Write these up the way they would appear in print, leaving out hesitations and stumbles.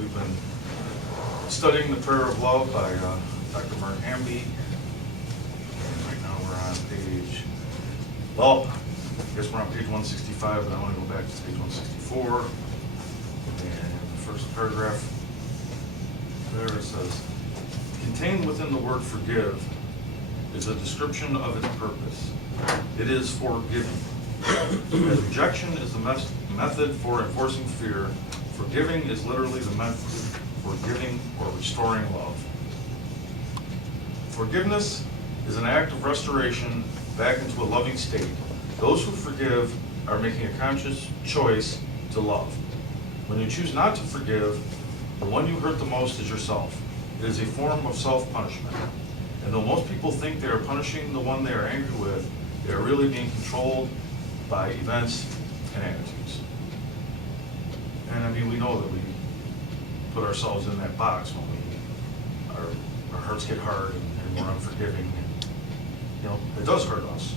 we've been studying the Prayer of Love by Dr. Mark Hamby. And right now we're on page, well, I guess we're on page 165, but I want to go back to page 164. And the first paragraph, there it says, contained within the word forgive is a description of its purpose. It is for giving. As rejection is the method for enforcing fear, forgiving is literally the method for giving or restoring love. Forgiveness is an act of restoration back into a loving state. Those who forgive are making a conscious choice to love. When you choose not to forgive, the one you hurt the most is yourself. It is a form of self-punishment. And though most people think they are punishing the one they are angry with, they are really being controlled by events and attitudes. And I mean, we know that we put ourselves in that box when our hearts get hard and we're unforgiving. And, you know, it does hurt us.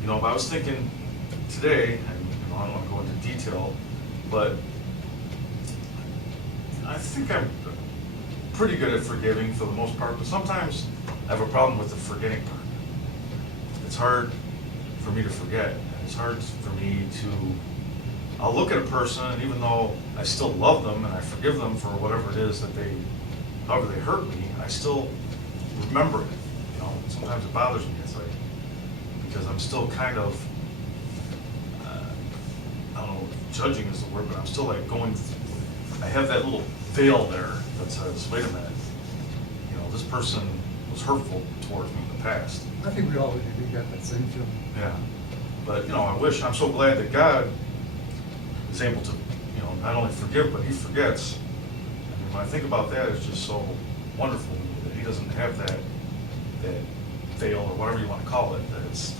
You know, but I was thinking today, and you know, I don't want to go into detail, but I think I'm pretty good at forgiving for the most part, but sometimes I have a problem with the forgetting part. It's hard for me to forget. It's hard for me to, I'll look at a person, and even though I still love them and I forgive them for whatever it is that however they hurt me, I still remember it. You know, sometimes it bothers me. It's like, because I'm still kind of, I don't know, judging is the word, but I'm still like going, I have that little veil there that says, wait a minute, you know, this person was hurtful towards me in the past. I think we all got that same feeling. Yeah, but you know, I'm so glad that God is able to, you know, not only forgive, but He forgets. I mean, when I think about that, it's just so wonderful to me that He doesn't have that veil or whatever you want to call it, that it's,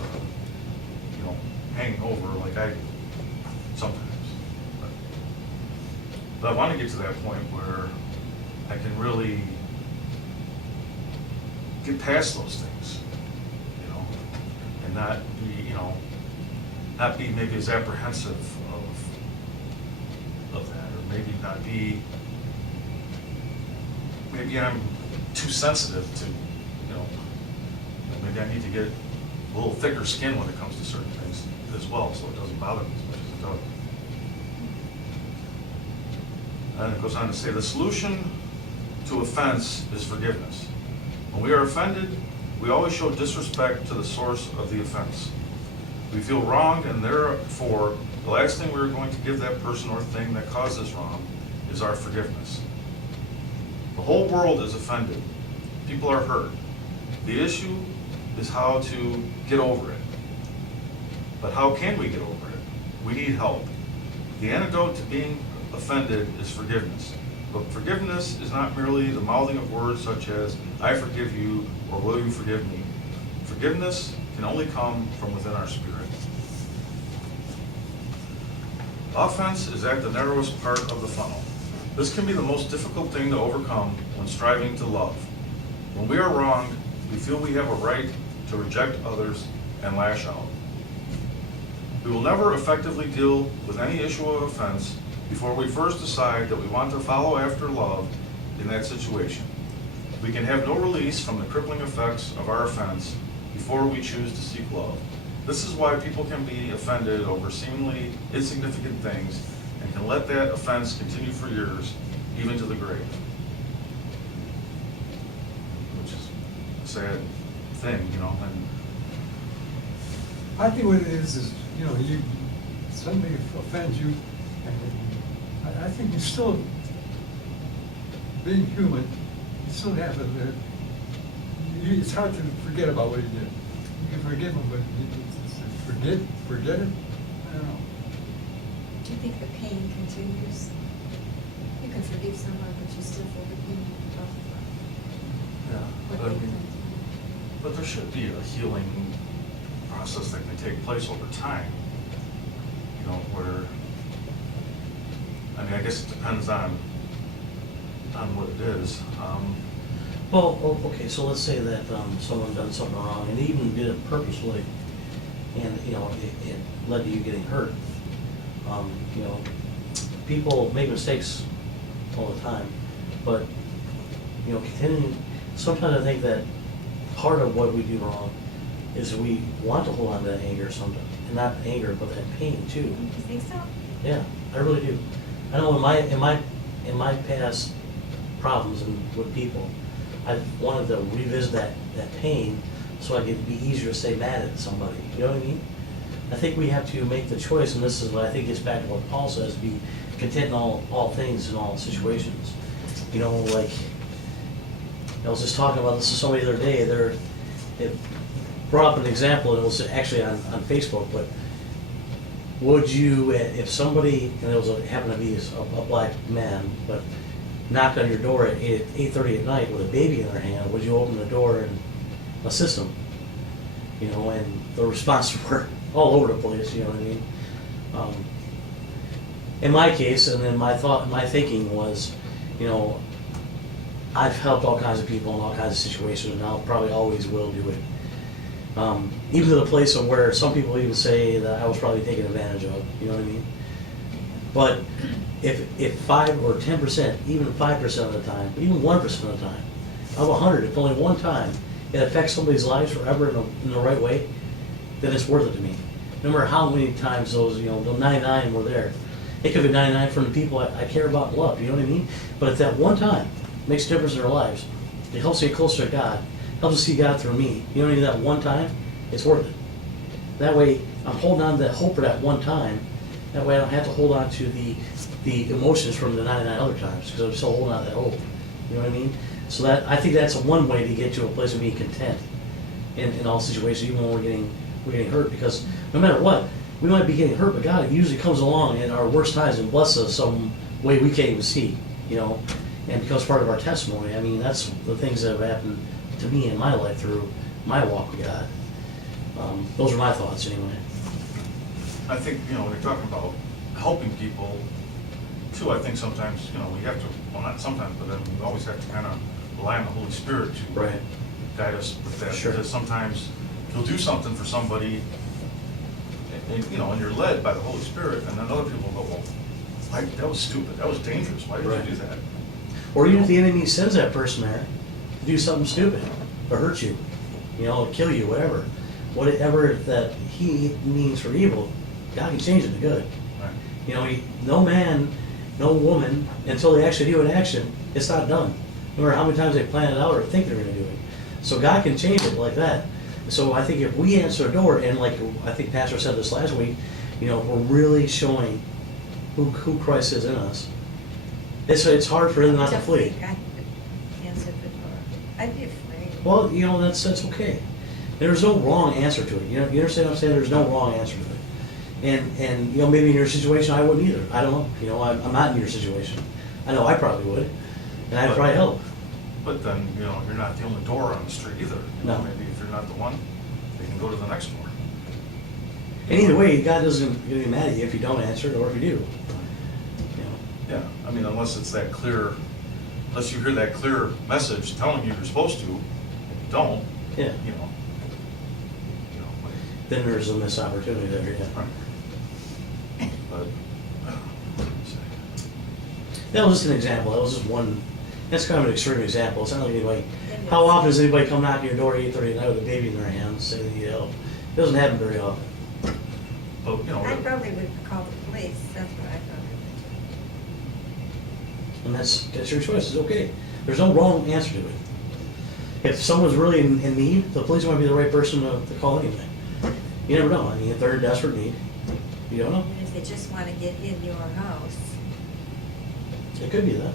you know, hanging over like I do sometimes. But I want to get to that point where I can really get past those things, you know, and not be, you know, not be maybe as apprehensive of that, or maybe not be, maybe I'm too sensitive to, you know, maybe I need to get a little thicker skin when it comes to certain things as well, so it doesn't bother me as much as it does. And it goes on to say, the solution to offense is forgiveness. When we are offended, we always show disrespect to the source of the offense. We feel wronged, and therefore, the last thing we're going to give that person or thing that caused us wrong is our forgiveness. The whole world is offended. People are hurt. The issue is how to get over it. But how can we get over it? We need help. The antidote to being offended is forgiveness. But forgiveness is not merely the mouthing of words such as, I forgive you, or will you forgive me? Forgiveness can only come from within our spirit. Offense is at the narrowest part of the funnel. This can be the most difficult thing to overcome when striving to love. When we are wronged, we feel we have a right to reject others and lash out. We will never effectively deal with any issue of offense before we first decide that we want to follow after love in that situation. We can have no release from the crippling effects of our offense before we choose to seek love. This is why people can be offended over seemingly insignificant things and can let that offense continue for years, even to the grave. Which is a sad thing, you know. And I think what it is, you know, somebody offends you, and I think you still, being human, you still have it's hard to forget about what you did. You can forgive them, but forget it? I don't know. Do you think the pain continues? You can forgive someone, but you still feel the pain of yeah, what but, I they've mean, done to but there should be a healing process that can take place over time. You know, where, I mean, I guess it depends on what it is. Well, okay, so let's say that someone done something wrong, and even did it purposely, and, you know, it led to you getting hurt. You know, people make mistakes all the time, but, you know, continuing, sometimes I think that part of what we do wrong is we want to hold on to that anger sometimes, and not anger, but that pain too. You think so? Yeah, I really do. I know in my past problems and with people, I've wanted to revisit that pain so I could be easier to stay mad at somebody. You know what I mean? I think we have to make the choice, and this is what I think gets back to what Paul says, be content in all things, in all situations. You know, like, I was just talking about this with somebody the other day, it brought up an example, and it was actually on Facebook, but would you, if somebody, and it was happened to be a black man, but knocked on your door at 8:30 at night with a baby in their hand, would you open the door and assist them? You know, and the responses were all over the place, you know what I mean? In my case, and then my thinking was, you know, I've helped all kinds of people in all kinds of situations, and I'll probably always will do it. Even to the place of where some people even say that I was probably taken advantage of, you know what I mean? But if 5 or 10%, even 5% of the time, even 1% of the time, of 100, if only one time it affects somebody's lives forever in the right way, then it's worth it to me. No matter how many times those, you know, the 99 were there. It could be 99 from the people I care about and love, you know what I mean? But if that one time makes a difference in their lives, it helps me get closer to God, helps us see God through me. You know what I mean? That one time, it's worth it. That way, I'm holding on to that hope for that one time. That way I don't have to hold on to the emotions from the 99 other times, because I'm still holding on to that hope. You know what I mean? So that, I think that's one way to get to a place of being content in all situations, even when we're getting hurt, because no matter what, we might be getting hurt, but God usually comes along in our worst times and blesses us some way we can't even see, you know, and becomes part of our testimony. I mean, that's the things that have happened to me in my life through my walk with God. Those are my thoughts anyway. I think, you know, when you're talking about helping people, too, I think sometimes, you know, we have to, well, not sometimes, but then we always have to kind of rely on the Holy Spirit to Right. guide us with that. Sure. Because sometimes you'll do something for somebody, and, you know, and you're led by the Holy Spirit, and then other people go, well, that was stupid, that was dangerous, why did Right. you do that? Or even if the enemy sends that person there to do something stupid, or hurt you, you know, kill you, whatever that he means for evil, God can change it to good. Right. You know, no man, no woman, until they actually do an action, it's not done. No matter how many times they plan it out or think they're gonna do it. So God can change it like that. So I think if we answer a door, and like I think Pastor said this last week, you know, we're really showing who Christ is in us. It's hard for them not to flee. I would answer the door. I'd be afraid. Well, you know, that's okay. There's no wrong answer to it. You know, you understand what I'm saying? There's no wrong answer to it. And you know, maybe in your situation I wouldn't either. I don't know. You know, I'm not in your situation. I know I probably would, and I'd probably help. But then, you know, you're not the only door on the street either. You know, No. maybe if you're not the one, they can go to the next door. And either way, God doesn't get mad at you if you don't answer it or if you do. You know. Yeah, I mean, unless it's that clear, unless you hear that clear message telling you you're supposed to, and you don't, Yeah. you know. But- Then there's a missed opportunity there. Yeah. But, That was just an example. That was just one. That's kind of an extreme example. It's not like anybody. How often does anybody come knock on your door at 8:30 at night with a baby in their hands, say they need help? It doesn't happen very often. but, you know. I probably would call the police, that's what I probably would And that's your choice. It's okay. There's no wrong answer to it. If someone's really in need, the police might be the right person to call anyway. You never know. I mean, if they're in desperate need, you don't know. do. And if they just want to get in your house, It could be that.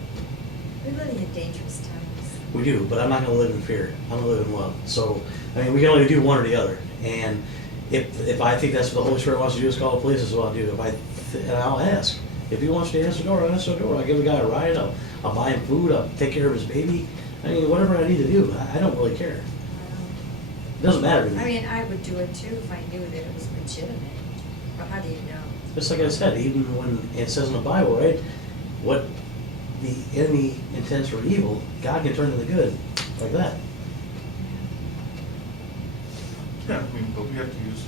we're living in dangerous times. We do, but I'm not going to live in fear. I'm going to live in love. So, I mean, we can only do one or the other. And if I think that's what the Holy Spirit wants to do is call the police, that's what I'll do. And I'll ask. If he wants to answer the door, I'll answer the door. I'll give the guy a ride. I'll buy him food. I'll take care of his baby. I mean, whatever I need to do. I don't really care. It doesn't matter to me. I mean, I would do it too if I knew that it was legitimate, but how do you know? Just like I said, even when it says in the Bible, right, what the enemy intends for evil, God can turn to the good, like that. Yeah, I mean, but we have to use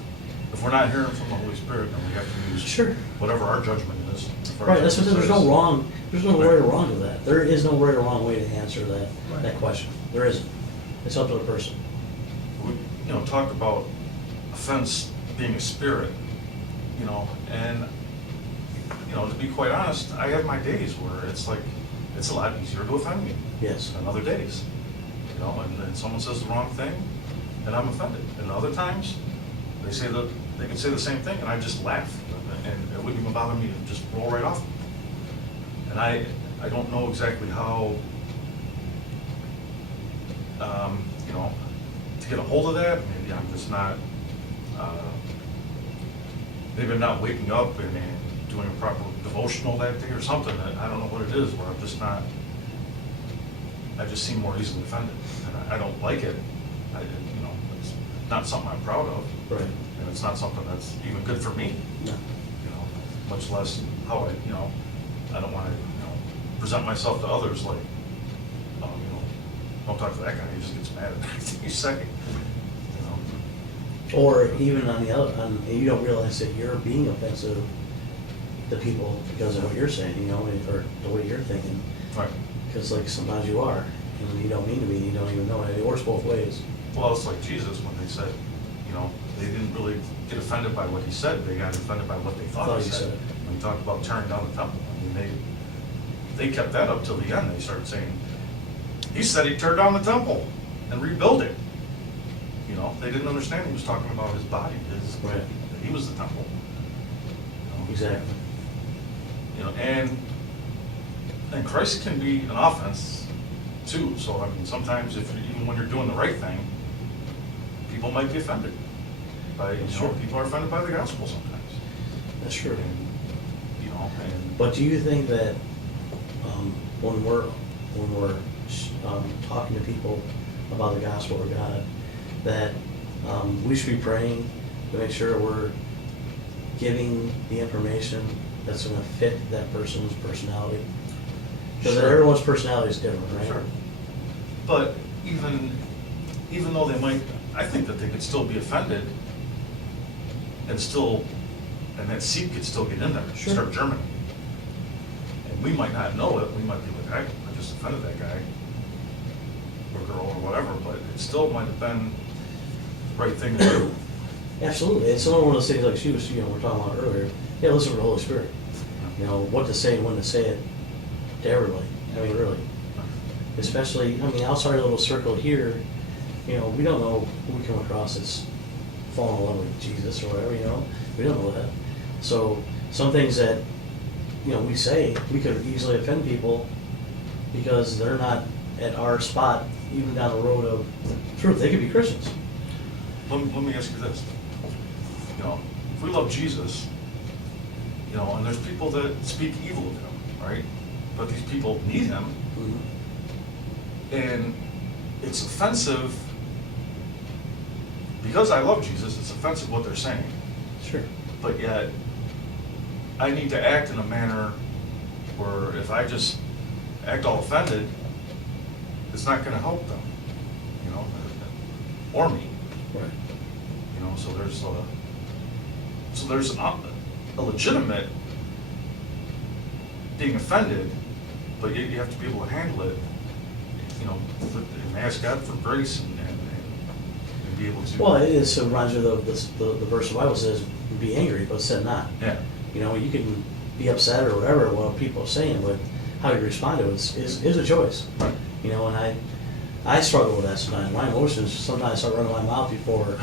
if we're not hearing from the Holy Spirit, then we have to use Sure. whatever our judgment is. Right, that's what, there's no wrong, there's no right or Right. wrong to that. There is no right or wrong way to answer that Right. question. There isn't. It's up to the person. We, talked about offense being a spirit, and, to be quite honest, I have my days where it's like, it's a lot easier to offend me Yes. than other days. And then someone says the wrong thing, and I'm offended. And other times, they can say the same thing, and I just laugh, and it wouldn't even bother me to just roll right off. And I don't know exactly how, to get a hold of that. Maybe I'm just not, maybe I'm not waking up and doing a proper devotional that day or something. I don't know what it is, where I'm just not, I just seem more easily offended, and I don't like it. It's not something I'm proud of, Right. and it's not something that's even good for me, No. much less how I don't want to, present myself to others like, don't talk to that guy, he just gets mad at everything you say, Or even on the other, you don't realize that you're being offensive to people because of what you're saying, or the way you're thinking. Right. Because like sometimes you are, and you don't mean to be, you don't even know it. It works both ways. Well, it's like Jesus when they said, they didn't really get offended by what he said, they got offended by what they thought he said. When he talked about tearing down the temple, they kept that up till the end. They started saying, he said he'd tear down the temple and rebuild it. They didn't understand he was talking about his body, Right. that he was the temple. Exactly. And Christ can be an offense too. So sometimes even when you're doing the right thing, people might be offended by, Sure. people are offended by the gospel sometimes. That's true. And But do you think that when we're talking to people about the gospel of God, that we should be praying to make sure we're giving the information that's going to fit that person's personality? Because Sure. everyone's personality is different, right? Sure. But even though they might, I think that they could still be offended and that seed could still get in there, Sure. start germinating. And we might not know it, we might be like, I just offended that guy or girl or whatever, but it still might have been the right thing to do. Absolutely. It's one of those things like she was, we were talking about earlier. Yeah, listen to the Holy Spirit. What to say and when to say it to everybody. I mean, really. Especially, outside our little circle here, we don't know who we come across that's fallen in love with Jesus or whatever, We don't know that. So some things that, we say, we could easily offend people because they're not at our spot, even down the road of truth. They could be Christians. Let me ask you this. If we love Jesus, and there's people that speak evil of him, right? But these people need him, and it's offensive, because I love Jesus, it's offensive what they're saying. Sure. But yet, I need to act in a manner where if I just act all offended, it's not gonna help them, or me. Right. So there's a legitimate being offended, but yet you have to be able to handle it, and ask God for grace and be able to. Well, it is, so reminds you of the verse of the Bible says, be angry, but sin not. Yeah. You can be upset or whatever what people are saying, but how you respond to it is a choice. Right. And I struggle with that sometimes. My emotions sometimes start running my mouth before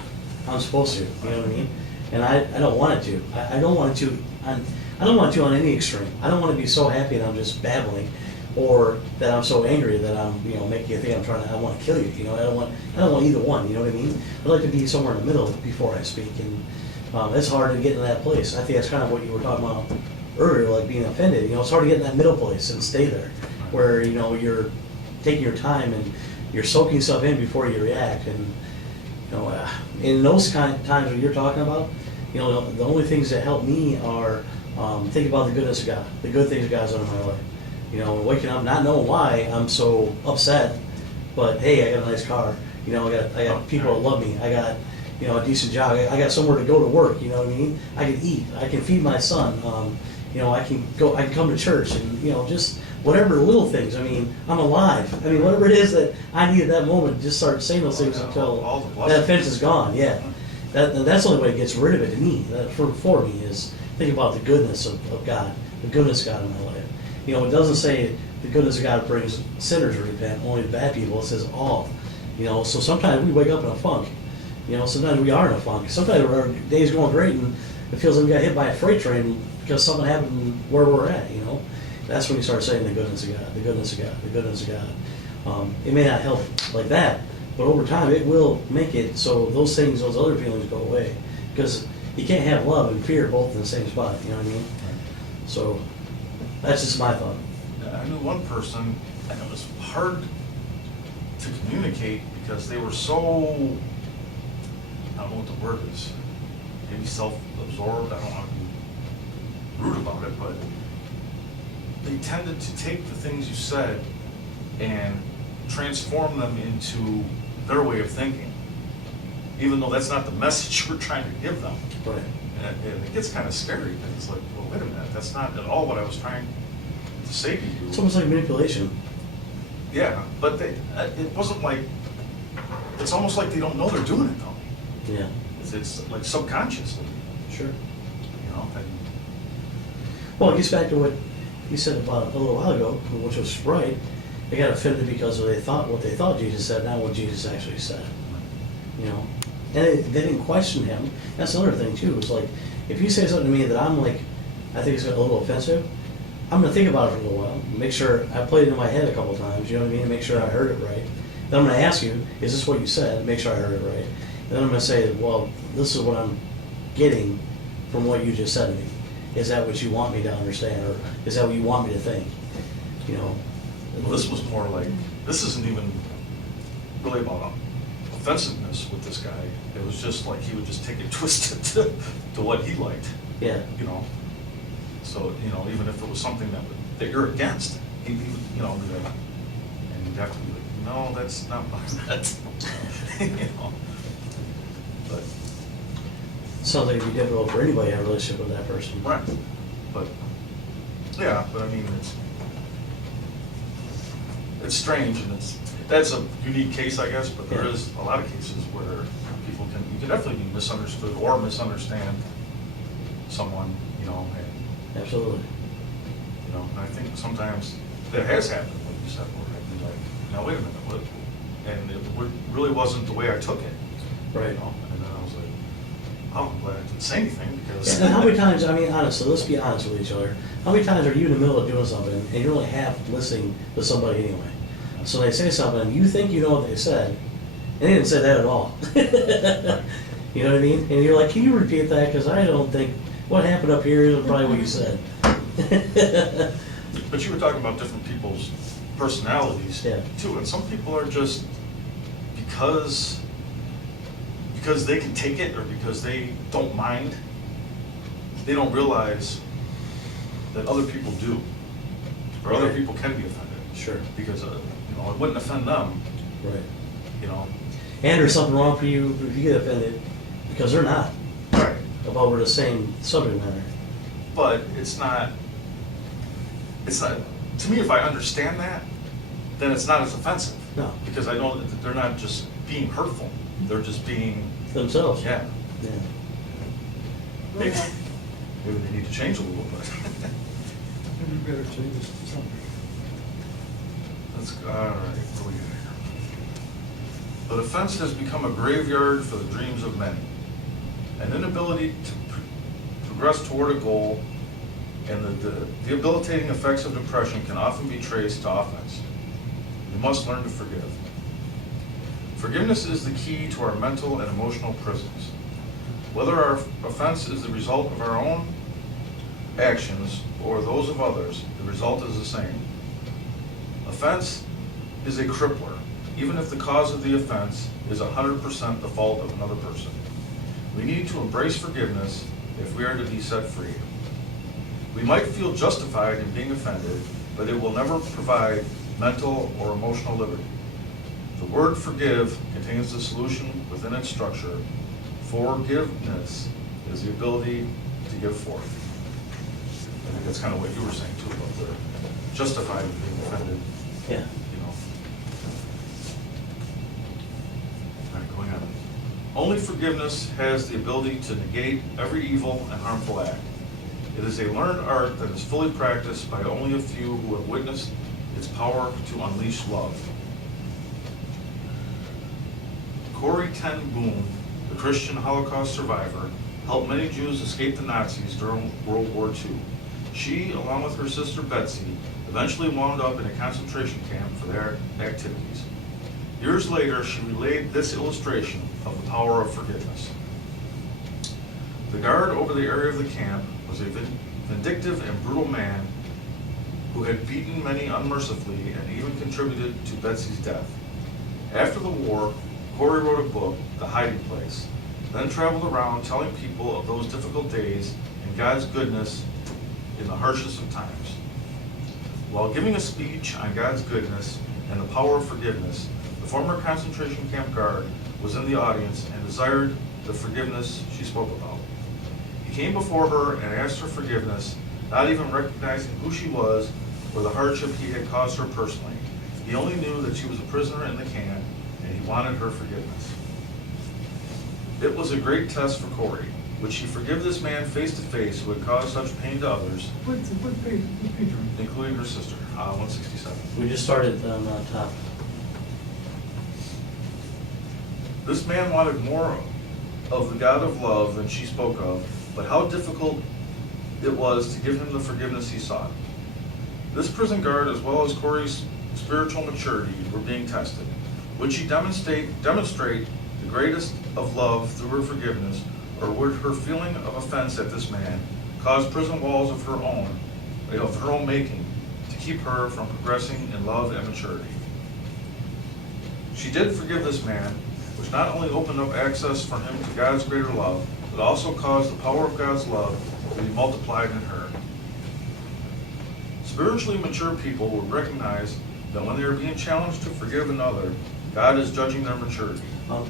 I'm supposed to, you know what I mean? And I don't want it to. I don't want it to. I don't want it to on any extreme. I don't want to be so happy that I'm just babbling, or that I'm so angry that I'm, making you think I want to kill you. I don't want either one. You know what I mean? I'd like to be somewhere in the middle before I speak, and it's hard to get in that place. I think that's kind of what you were talking about earlier, like being offended. It's hard to get in that middle place and stay there, where you're taking your time and you're soaking stuff in before you react. And in those kind of times that you're talking about, the only things that help me are think about the goodness of God, the good things God's done in my life. Waking up, not knowing why I'm so upset, but hey, I got a nice car. I got people that love me. I got, you know, a decent job. I got somewhere to go to work, you know what I mean? I can eat, I can feed my son, you know, I can come to church and, you know, just whatever little things. I mean, I'm alive. I mean, whatever it is that I need at that moment, just start saying those things until all the that blessings. offense is gone, yeah. That's the only way it gets rid of it to me, for me, is think about the goodness of God, the goodness of God in my life. You know, it doesn't say the goodness of God brings sinners to repent, only the bad people, it says all. You know, so sometimes we wake up in a funk. You know, sometimes we are in a funk. Sometimes our day's going great and it feels like we got hit by a freight train because something happened where we're at, you know. That's when you start saying the goodness of God, the goodness of God, the goodness of God. It may not help like that, but over time it will make it so those things, those other feelings go away. Because you can't have love and fear both in the same spot, you know what I mean? So that's just my thought. I knew one person, and it was hard to communicate because they were so, I don't know what the word is, maybe self-absorbed, I don't want to be rude about it, but they tended to take the things you said and transform them into their way of thinking, even though that's not the message we're trying to give them. Right. And it gets kind of scary because it's like, well, wait a minute, that's not at all what I was trying to say to you. It's almost like manipulation. Yeah, but it wasn't like, it's almost like they don't know they're doing it though. Yeah, It's like subconsciously, sure. you know? And Well, it gets back to what you said about a little while ago, which was right. They got offended because of what they thought Jesus said, not what Jesus actually said. You know, and they didn't question him. That's another thing too. It's like if you say something to me that I'm like, I think it's a little offensive, I'm gonna think about it for a little while, make sure I played it in my head a couple times. You know what I mean? Make sure I heard it right. Then I'm gonna ask you, is this what you said? Make sure I heard it right. And then I'm gonna say, well, this is what I'm getting from what you just said to me. Is that what you want me to understand, or is that what you want me to think? You know. well, this was more like, this isn't even really about offensiveness with this guy. It was just like he would just take it twisted to what he liked, Yeah. you know? So, you know, even if it was something that you're against, he would, you know, be like, and you'd have to be like, no, that's not what I meant. You know? But, Sounds like it'd be difficult for anybody to have a relationship with that person. right, but, yeah, but I mean, it's strange, and that's a unique case, I guess, but there Yeah. is a lot of cases where you can definitely be misunderstood or misunderstand someone, you know, and, Absolutely. you know, and I think sometimes that has happened when you said, well, I'd be like, now, wait a minute, what? And it really wasn't the way I took it. Right. You know, and then I was like, oh, I'm glad I didn't say anything, because. And how many times, I mean, honestly, let's be honest with each other. How many times are you in the middle of doing something and you're only half listening to somebody anyway? So they say something and you think you know what they said, and they didn't say that at all. You know what I mean? And you're like, can you repeat that? Because I don't think, what happened up here is probably what you said. But you were talking about different people's personalities Yeah. too, and some people are just, because they can take it or because they don't mind, they don't realize that other people do, or other Right. people can be offended. Sure. Because, you know, it wouldn't offend them, Right. you know. And there's something wrong for you if you get offended, because they're not, Right. about we're the same subject matter. But it's not, to me, if I understand that, then it's not as offensive. No. Because I know that they're not just being hurtful, they're just being, Themselves. yeah, Yeah. maybe they need to change a little bit. Maybe better change this to something. Let's, all right, what do we got here? But offense has become a graveyard for the dreams of many. An inability to progress toward a goal, and the debilitating effects of depression can often be traced to offense. We must learn to forgive. Forgiveness is the key to our mental and emotional prisons. Whether our offense is the result of our own actions or those of others, the result is the same. Offense is a crippler, even if the cause of the offense is 100% the fault of another person. We need to embrace forgiveness if we are to be set free. We might feel justified in being offended, but it will never provide mental or emotional liberty. The word forgive contains the solution within its structure. Forgiveness is the ability to give forth. I think that's kind of what you were saying too, about the justified being offended, Yeah. you know. All right, going on. Only forgiveness has the ability to negate every evil and harmful act. It is a learned art that is fully practiced by only a few who have witnessed its power to unleash love. Corrie ten Boom, the Christian Holocaust survivor, helped many Jews escape the Nazis during World War II. She, along with her sister Betsy, eventually wound up in a concentration camp for their activities. Years later, she relayed this illustration of the power of forgiveness. The guard over the area of the camp was a vindictive and brutal man who had beaten many unmercifully and even contributed to Betsy's death. After the war, Corrie wrote a book, The Hiding Place, then traveled around telling people of those difficult days and God's goodness in the harshest of times. While giving a speech on God's goodness and the power of forgiveness, the former concentration camp guard was in the audience and desired the forgiveness she spoke about. He came before her and asked her forgiveness, not even recognizing who she was or the hardship he had caused her personally. He only knew that she was a prisoner in the camp, and he wanted her forgiveness. It was a great test for Corrie. Would she forgive this man face to face who had caused such pain to others, What page are you on? including her sister? 167. We just started on top. This man wanted more of the God of love than she spoke of, but how difficult it was to give him the forgiveness he sought. This prison guard, as well as Corrie's spiritual maturity, were being tested. Would she demonstrate the greatest of love through her forgiveness, or would her feeling of offense at this man cause prison walls of her own making, to keep her from progressing in love and maturity? She did forgive this man, which not only opened up access for him to God's greater love, but also caused the power of God's love to be multiplied in her. Spiritually mature people will recognize that when they are being challenged to forgive another, God is judging their maturity. I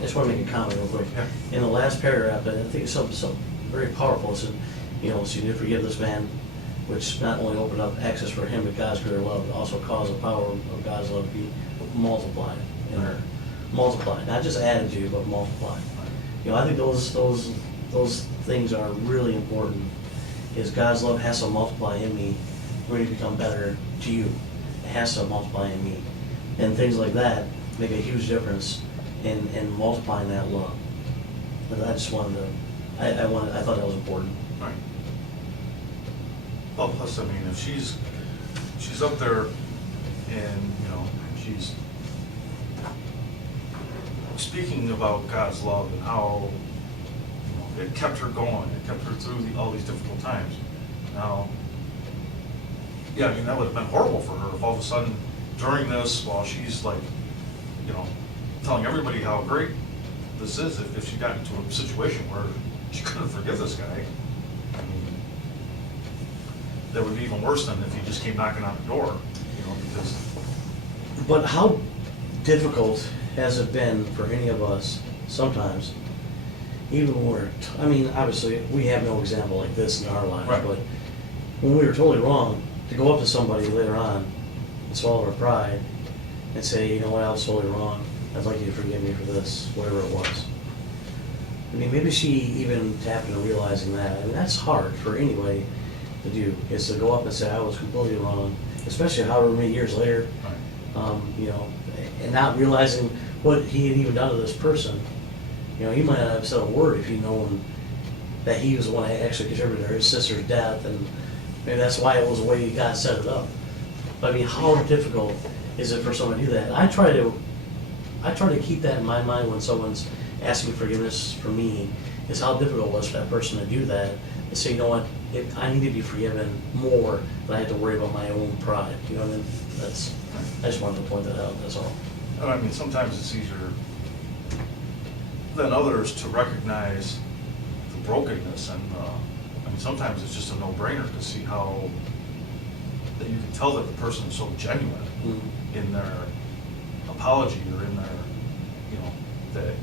just want to make a comment real quick. Yeah. In the last paragraph, I think it's something very powerful. It said, so you did forgive this man, which not only opened up access for him to God's greater love, but also caused the power of God's love to be multiplied in her. Multiplied, not just added to, but multiplied. I think those things are really important. Is God's love has to multiply in me for me to become better to you. It has to multiply in me, and things like that make a huge difference in multiplying that love. But I just wanted to, I thought that was important. Right. Well, plus, I mean, if she's up there and, she's speaking about God's love and how, it kept her going, it kept her through all these difficult times. Now, yeah, I mean, that would have been horrible for her if all of a sudden during this, while she's like, telling everybody how great this is, if she got into a situation where she couldn't forgive this guy, I mean, that would be even worse than if he just came knocking on the door, because. But how difficult has it been for any of us sometimes, even when we're, obviously, we have no example like this in our lives, Right. but when we were totally wrong, to go up to somebody later on and swallow our pride and say, you know what, I was totally wrong, I'd like you to forgive me for this, whatever it was. Maybe she even tapped into realizing that. That's hard for anybody to do, is to go up and say, I was completely wrong, especially however many years later, and not realizing what he had even done to this person. He might not have said a word if he'd known that he was the one that actually contributed to his sister's death, and maybe that's why it was the way God set it up. But how difficult is it for someone to do that? I try to keep that in my mind when someone's asking forgiveness for me, is how difficult it was for that person to do that, and say, you know what, I need to be forgiven more than I have to worry about my own pride. I just wanted to point that out, that's all. Sometimes it's easier than others to recognize the brokenness, and sometimes it's just a no-brainer to see how that you can tell that the person is so genuine in their apology or in their, that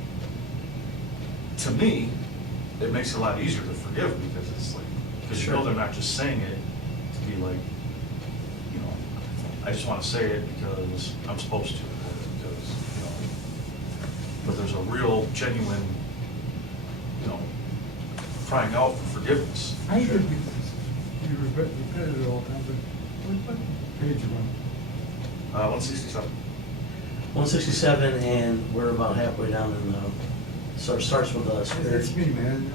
to me, it makes it a lot easier to forgive, because it's like, because you know Sure. they're not just saying it to be like, you know, I just want to say it because I'm supposed to, or because, you know, but there's a real genuine, you know, crying out for forgiveness. I hear you repeat it all the time, but what page you on? 167. 167, and we're about halfway down in the, so it starts with the spirit. It's me, man.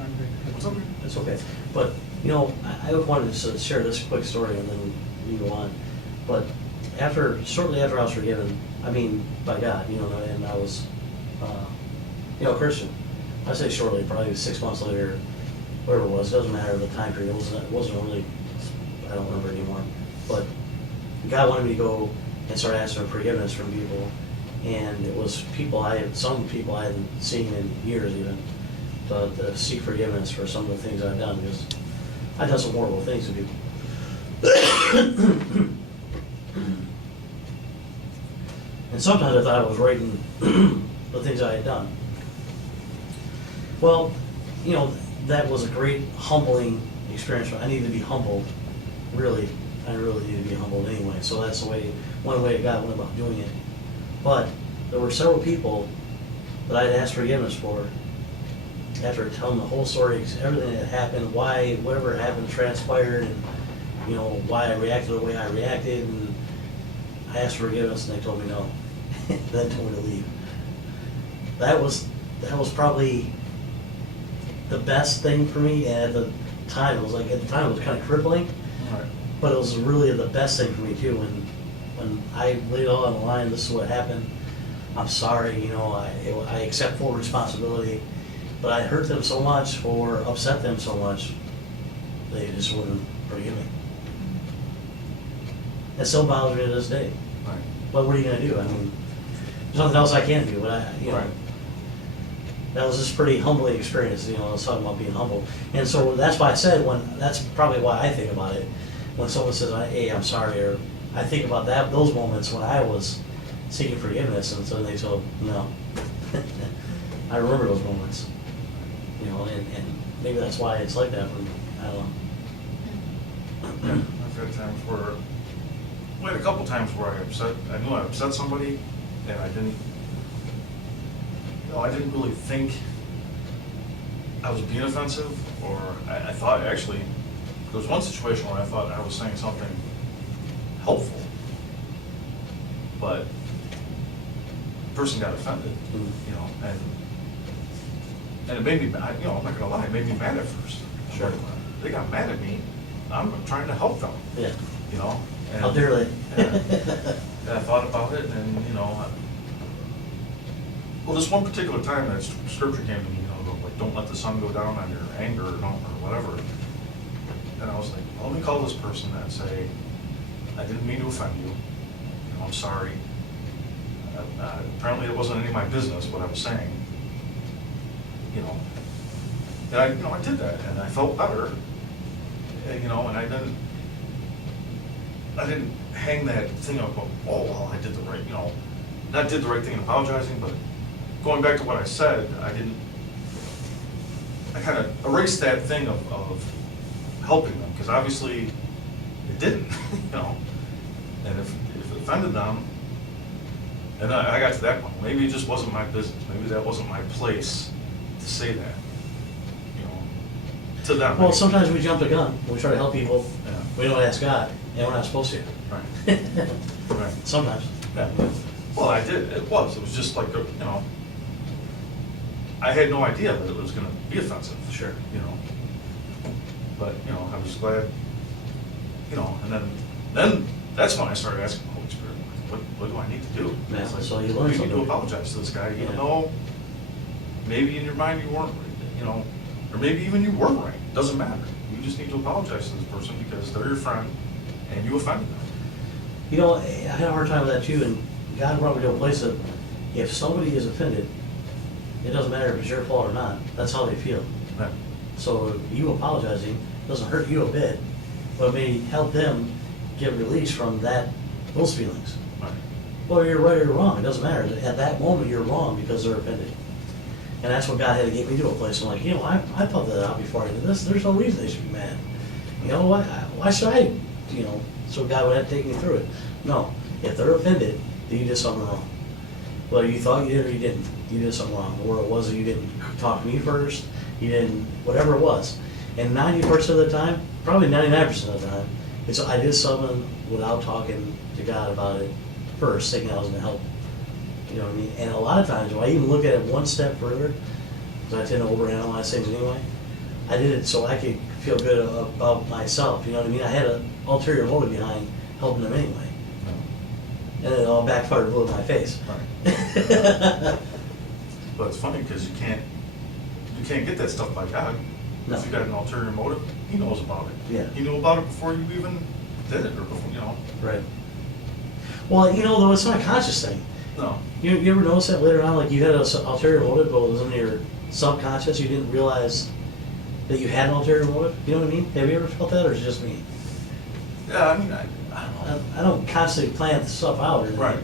What's up? It's okay. But, you know, I wanted to share this quick story and then we go on. But shortly after I was forgiven, I mean, by God, you know, and I was, you know, Christian. I say shortly, probably 6 months later, whatever it was, doesn't matter the time period, it wasn't really, I don't remember anymore. But God wanted me to go and start asking for forgiveness from people. And it was some people I hadn't seen in years even, to seek forgiveness for some of the things I've done, because I've done some horrible things to people. And sometimes I thought I was right in the things I had done. Well, you know, that was a great humbling experience. I needed to be humbled, really. I really needed to be humbled anyway. So that's one way God went about doing it. But there were several people that I'd asked forgiveness for after telling the whole story, everything that happened, whatever happened transpired, and, you know, why I reacted the way I reacted, and I asked for forgiveness and they told me no. Then told me to leave. That was probably the best thing for me, and at the time it was kind of crippling, All right. but it was really the best thing for me too. When I laid it all on the line, this is what happened. I'm sorry, you know, I accept full responsibility, but I hurt them so much or upset them so much, they just wouldn't forgive me. It still bothers me to this day. Right. But what are you gonna do? I mean, there's nothing else I can do, but you know, Right. that was just pretty humbling experience, you know, I was talking about being humble. And so that's why I said, that's probably why I think about it. When someone says, hey, I'm sorry, or I think about those moments when I was seeking forgiveness, and so they told, no. I remember those moments, you know, and maybe that's why it's like that for me, I don't know. Yeah, I've had times where, I had a couple times where I knew I upset somebody, and I didn't really think I was being offensive, or I thought, actually, there was one situation where I thought I was saying something helpful, but the person got offended, you know, and it made me, you know, I'm not gonna lie, it made me mad at first. Sure. They got mad at me, I'm trying to help them, Yeah, you know? and- how dare they? And I thought about it, and, you know, well, this one particular time that scripture came to me, you know, like, don't let the sun go down on your anger, or whatever. And I was like, well, let me call this person and say, I didn't mean to offend you, you know, I'm sorry. Apparently it wasn't any of my business what I was saying, you know. And I did that, and I felt better, and, you know, and I didn't hang that thing up of, oh, well, I did the right, you know, not did the right thing in apologizing, but going back to what I said, I kind of erased that thing of helping them, because obviously it didn't, you know. And if it offended them, and I got to that point, maybe it just wasn't my business, maybe that wasn't my place to say that, you know, to them. Well, sometimes we jump the gun, when we try to help people, Yeah. we don't ask God, and we're not supposed to. Right. Right. Sometimes. Yeah. Well, I did, it was just like, you know, I had no idea that it was gonna be offensive. Sure. You know, but, you know, I was glad, you know, and then that's when I started asking the Holy Spirit, what do I need to do? Yeah, It's like, so you learn need to something. apologize to this guy, even Yeah. though maybe in your mind you weren't, you know, or maybe even you were right, doesn't matter. You just need to apologize to this person because they're your friend and you offended them. You know, I had a hard time with that too, and God brought me to a place of, if somebody is offended, it doesn't matter if it's your fault or not, that's how they feel. Yeah. So you apologizing doesn't hurt you a bit, but it may help them get release from those feelings. Right. Well, you're right or you're wrong, it doesn't matter. At that moment, you're wrong because they're offended. And that's what God had to get me to a place. I'm like, you know, I thought that out before I did this. There's no reason they should be mad. You know, why should I, you know, so God would have to take me through it. No, if they're offended, then you did something wrong. Whether you thought you did or you didn't, you did something wrong. Or it was that you didn't talk to me first, you didn't, whatever it was. And 90% of the time, probably 99% of the time, it's I did something without talking to God about it first, thinking I was gonna help. You know what I mean? And a lot of times, when I even look at it one step further, because I tend to overanalyze things anyway, I did it so I could feel good about myself. You know what I mean? I had an ulterior motive behind helping them anyway. And it all backfired a little in my face. Right. But it's funny because you can't get that stuff by God. No. If you got an ulterior motive, He knows about it. Yeah. He knew about it before you even did it, or before, you know. Right. Well, you know, though, it's not a conscious thing. No. You ever notice that later on, like you had an ulterior motive, but it was in your subconscious, you didn't realize that you had an ulterior motive? You know what I mean? Have you ever felt that, or is it just me? Yeah, I mean, I don't know. I don't constantly plan stuff out or anything. Right.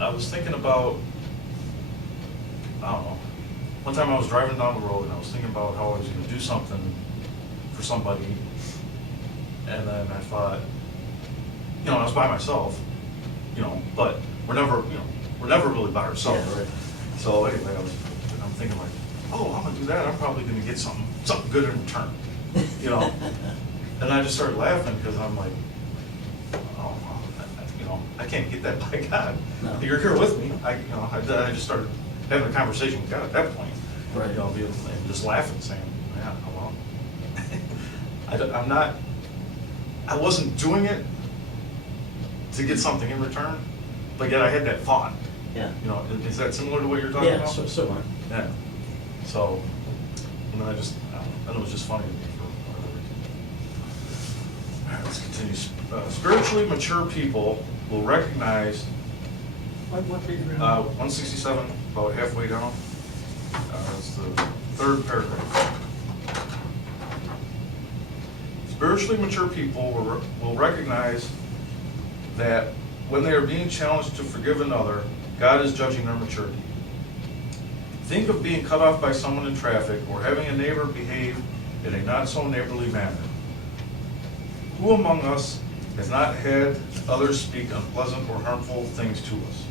I was thinking about, I don't know, one time I was driving down the road and I was thinking about how I was gonna do something for somebody, and then I thought, you know, I was by myself, you know, but we're never really by ourselves. Yeah, right. So anyway, I'm thinking like, oh, I'm gonna do that, I'm probably gonna get something good in return, you know? And I just started laughing because I'm like, oh, you know, I can't get that by God. No. You're here with me. I just started having a conversation with God at that point. Right. You know, and just laughing, saying, yeah, well, I wasn't doing it to get something in return, but yet I had that thought. Yeah. You know, is that similar to what you're talking Yeah, about? similar. Yeah. So, and then I don't know, and it was just funny to me for whatever reason. All right, let's continue. Spiritually mature people will recognize, What page are we on? 167, about halfway down. It's the third paragraph. Spiritually mature people will recognize that when they are being challenged to forgive another, God is judging their maturity. Think of being cut off by someone in traffic or having a neighbor behave in a not so neighborly manner. Who among us has not had others speak unpleasant or harmful things to us?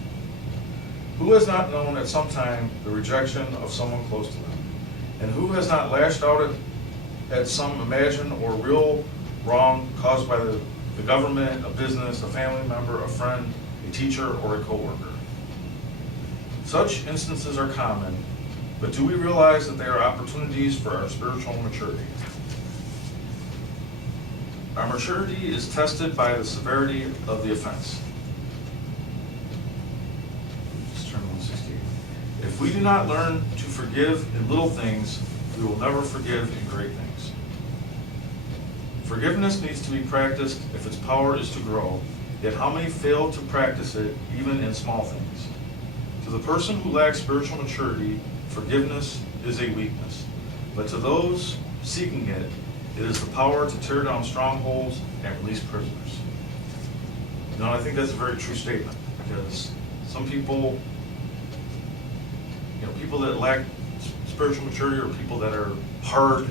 Who has not known at some time the rejection of someone close to them? And who has not lashed out at some imagined or real wrong caused by the government, a business, a family member, a friend, a teacher, or a coworker? Such instances are common, but do we realize that they are opportunities for our spiritual maturity? Our maturity is tested by the severity of the offense. Just turn 168. If we do not learn to forgive in little things, we will never forgive in great things. Forgiveness needs to be practiced if its power is to grow, yet how many fail to practice it even in small things? To the person who lacks spiritual maturity, forgiveness is a weakness. But to those seeking it, it is the power to tear down strongholds and release prisoners. You know, I think that's a very true statement, because some people, you know, people that lack spiritual maturity or people that are hard,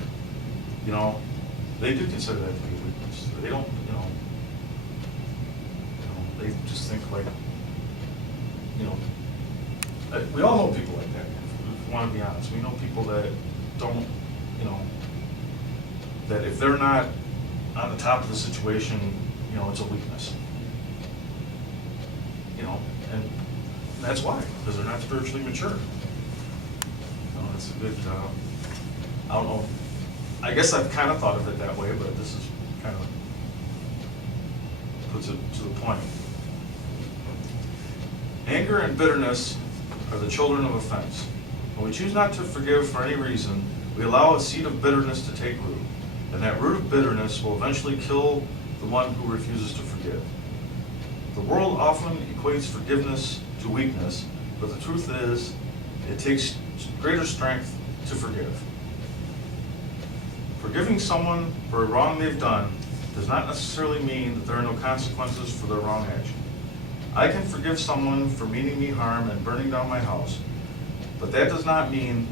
you know, they do consider that to be a weakness. They don't, you know, they just think like, you know, we all know people like that, if we want to be honest. We know people that don't, you know, that if they're not on the top of the situation, you know, it's a weakness. You know, and that's why, because they're not spiritually mature. You know, it's a good, I don't know, I guess I've kind of thought of it that way, but this is kind of puts it to the point. Anger and bitterness are the children of offense. When we choose not to forgive for any reason, we allow a seed of bitterness to take root, and that root of bitterness will eventually kill the one who refuses to forgive. The world often equates forgiveness to weakness, but the truth is, it takes greater strength to forgive. Forgiving someone for a wrong they've done does not necessarily mean that there are no consequences for their wrong action. I can forgive someone for meaning me harm and burning down my house, But that does not mean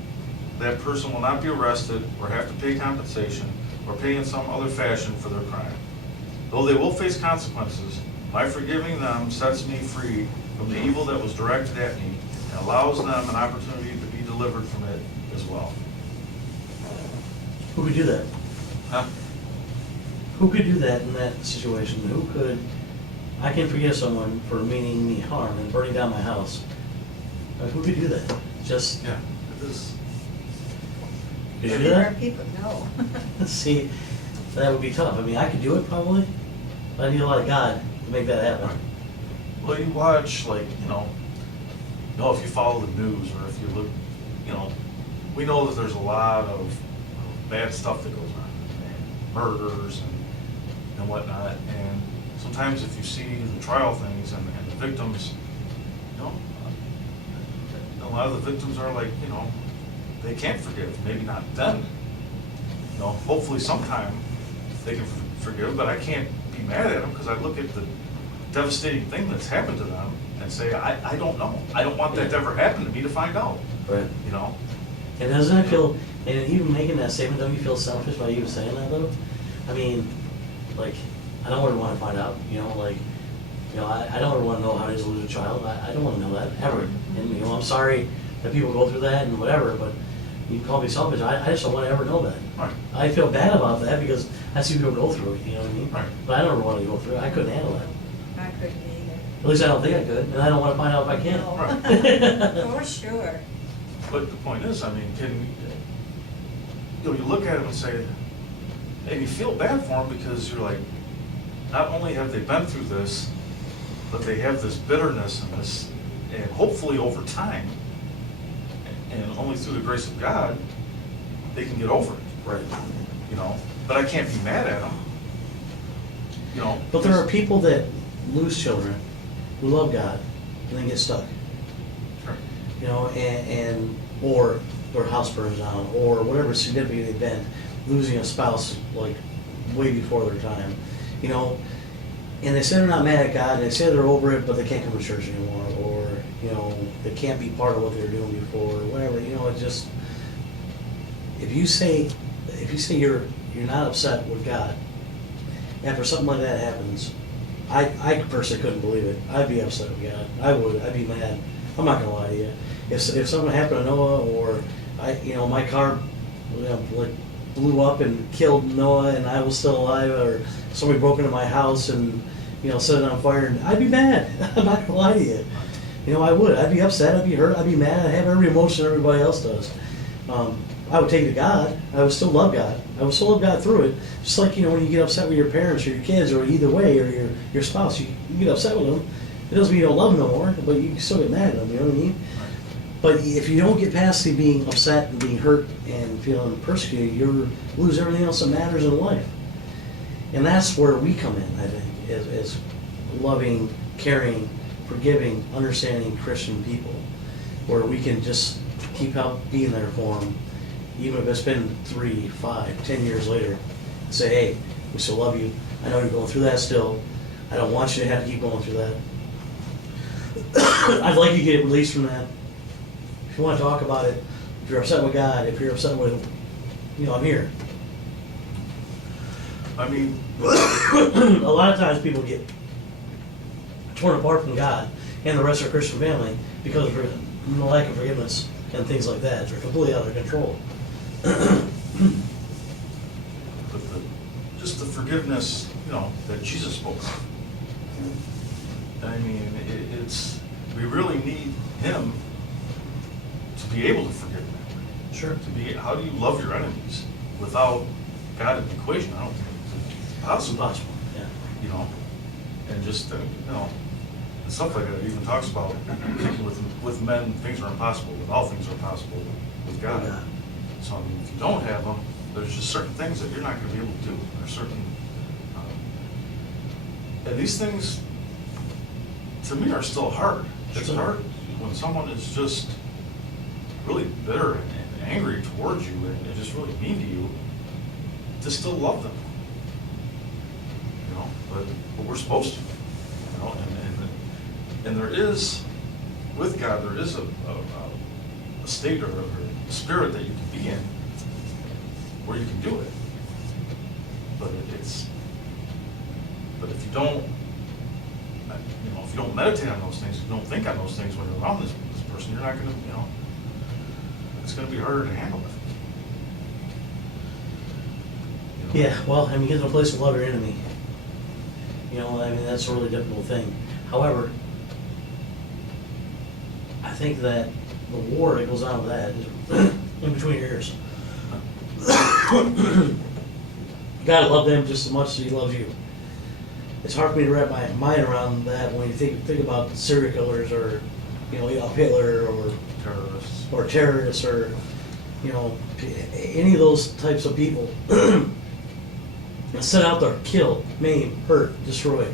that person will not be arrested or have to pay compensation or pay in some other fashion for their crime. Though they will face consequences, my forgiving them sets me free from the evil that was directed at me and allows them an opportunity to be delivered from it as well. Who could do that? Huh? Who could do that in that situation? Who could, I can forgive someone for meaning me harm and burning down my house. Who could do that? Just, Yeah, it is. could you do There are that? people, no. See, that would be tough. I mean, I could do it probably, but I need a lot of God to make that happen. Well, you watch, like, if you follow the news or if you look, we know that there's a lot of bad stuff that goes on, and murders and whatnot. And sometimes if you see the trial things and the victims, a lot of the victims are like, they can't forgive. Maybe not then. Hopefully sometime they can forgive, but I can't be mad at them because I look at the devastating thing that's happened to them and say, I don't know. I don't want that to ever happen to me to find out. Right. And doesn't it feel, and even making that statement, don't you feel selfish by even saying that though? I mean, like, I don't ever want to find out, I don't ever want to know how it is to lose a child. I don't want to know that, ever. And, I'm sorry that people go through that and whatever, but you can call me selfish. I just don't want to ever know that. Right. I feel bad about that because I see people go through it, you know what I mean? Right. But I never want to go through it. I couldn't handle that. I couldn't either. At least I don't think I could, and I don't want to find out if I can. No. For sure. But the point is, you look at them and say, and you feel bad for them because you're like, not only have they been through this, but they have this bitterness and this, and hopefully over time, and only through the grace of God, they can get over it. Right. But I can't be mad at them. But there are people that lose children who love God and then get stuck. Sure. Or their house burns down, or whatever significant event, losing a spouse like way before their time, and they say they're not mad at God, and they say they're over it, but they can't come to church anymore, or, they can't be part of what they were doing before, or whatever, it just, if you say you're not upset with God, after something like that happens, I personally couldn't believe it. I'd be upset with God. I would. I'd be mad. I'm not gonna lie to you. If something happened to Noah, or my car blew up and killed Noah, and I was still alive, or somebody broke into my house and set it on fire, and I'd be mad. I'm not gonna lie to you. I would. I'd be upset. I'd be hurt. I'd be mad. I'd have every emotion everybody else does. I would take it to God. I would still love God. I would still love God through it. Just like, when you get upset with your parents or your kids or either way, or your spouse, you get upset with them. It doesn't mean you don't love them no more, but you can still get mad at them, you know what I mean? But if you don't get past the being upset and being hurt and feeling persecuted, you lose everything else that matters in life. And that's where we come in, I think, as loving, caring, forgiving, understanding Christian people, where we can just keep out being there for them, even if it's been 3, 5, 10 years later. Say, hey, we still love you. I know you're going through that still. I don't want you to have to keep going through that. I'd like you to get released from that. If you want to talk about it, if you're upset with God, if you're upset with, I'm here. I mean, A lot of times people get torn apart from God and the rest of our Christian family because of the lack of forgiveness and things like that. They're completely out of control. but just the forgiveness, that Jesus spoke of. I mean, we really need Him to be able to forgive them. Sure. How do you love your enemies without God in the equation? I don't think it's possible. Impossible, yeah. And just, and stuff like that. It even talks about with men, things are impossible, with all things are possible with God. Yeah. So, if you don't have them, there's just certain things that you're not going to be able to do. There's certain, and these things, to me, are still hard. It's Sure. hard when someone is just really bitter and angry towards you and just really mean to you, to still love them. But we're supposed to, and there is, with God, there is a a state or a spirit that you can be in where you can do it. But but if you don't, if you don't meditate on those things, if you don't think on those things when you're around this person, you're not gonna, it's gonna be harder to handle it. Yeah, well, I mean, get to a place to love your enemy. I mean, that's a really difficult thing. However, I think that the war that goes on with that is in between your ears. You gotta love them just as much as he loves you. It's hard for me to wrap my mind around that when you think about serial killers or, Adolf Hitler or terrorists or, any of those types of people. Set out there, kill, maim, hurt, destroy.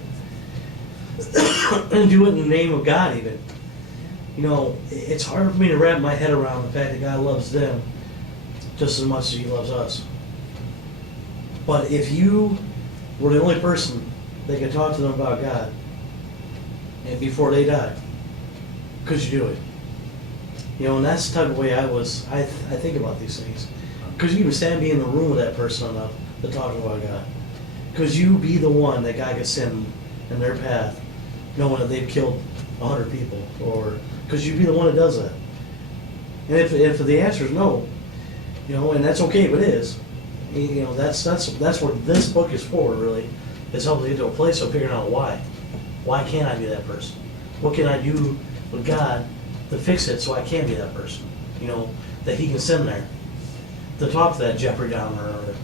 And do it in the name of God even. It's hard for me to wrap my head around the fact that God loves them just as much as he loves us. But if you were the only person that could talk to them about God, and before they die, could you do it? And that's the type of way I think about these things. Could you even stand be in the room with that person enough to talk about God? Could you be the one that God could send in their path, knowing that they've killed 100 people? Or could you be the one that does that? And if the answer is no, and that's okay if it is, that's what this book is for, really. It's helping you get to a place of figuring out why. Why can't I be that person? What can I do with God to fix it so I can be that person? That he can send there to talk to that Jeffrey Dahmer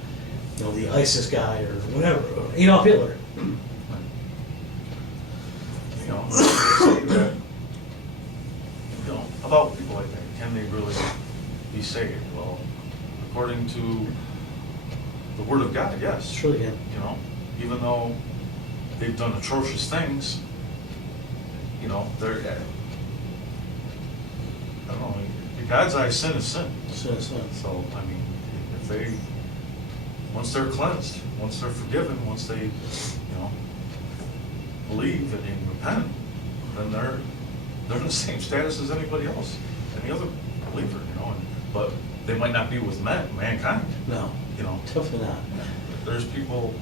or the ISIS guy or whatever, or Adolf Hitler. Say that, about people like that, can they really be saved? Well, according to the Word of God, yes. Surely can. Even though they've done atrocious things, they're, I don't know, in God's eyes, sin is sin. Sin is sin. So, I mean, if they, once they're cleansed, once they're forgiven, once they, believe and repent, then they're in the same status as anybody else, any other believer, but they might not be with mankind. No, definitely not. There's people,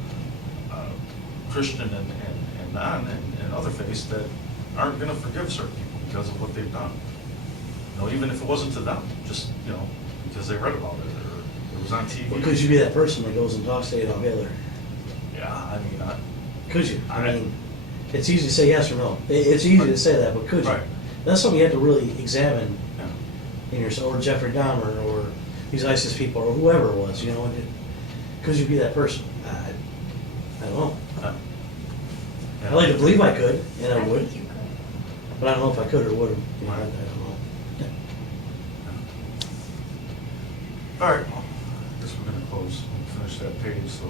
Christian and non and other faiths that aren't gonna forgive certain people because of what they've done. Even if it wasn't to them, just, because they read about it or it was on TV. Well, could you be that person that goes and talks to Adolf Hitler? Yeah, I mean, Could you? I mean, it's easy to say yes or no. It's easy to say that, but could you? Right. That's something you have to really examine yeah. in yourself, or Jeffrey Dahmer, or these ISIS people, or whoever it was, could you be that person? I don't know. Yeah. I like to believe I could, and I would, think you could. but I don't know if I could or would have. I don't know. All right, well, I guess we're gonna close and finish that page, so,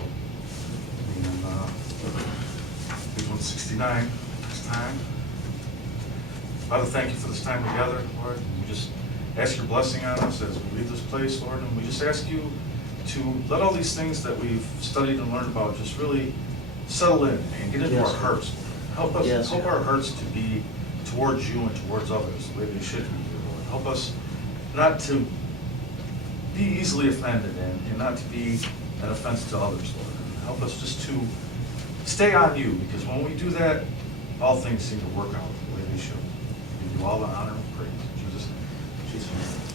page 169, next time. Father, thank you for this time together, Lord. We just ask your blessing on us as we leave this place, Lord, and we just ask you to let all these things that we've studied and learned about just really settle in and get into Yes, our Lord. hearts. Help us, Yes, help God. our hearts to be towards you and towards others the way they should be, dear Lord. Help us not to be easily offended and not to be an offense to others, Lord. And help us just to stay on you, because when we do that, all things seem to work out the way they should. Give you all the honor and praise. In Jesus' name.